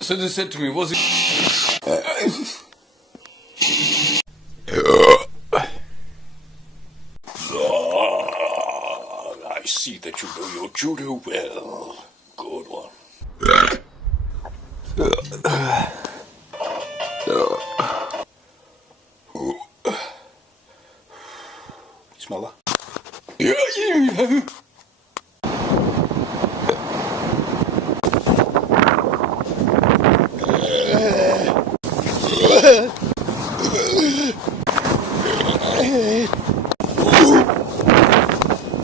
So they said to me, was it? I see that you know your duty well. Good one. Smell that? Yeah.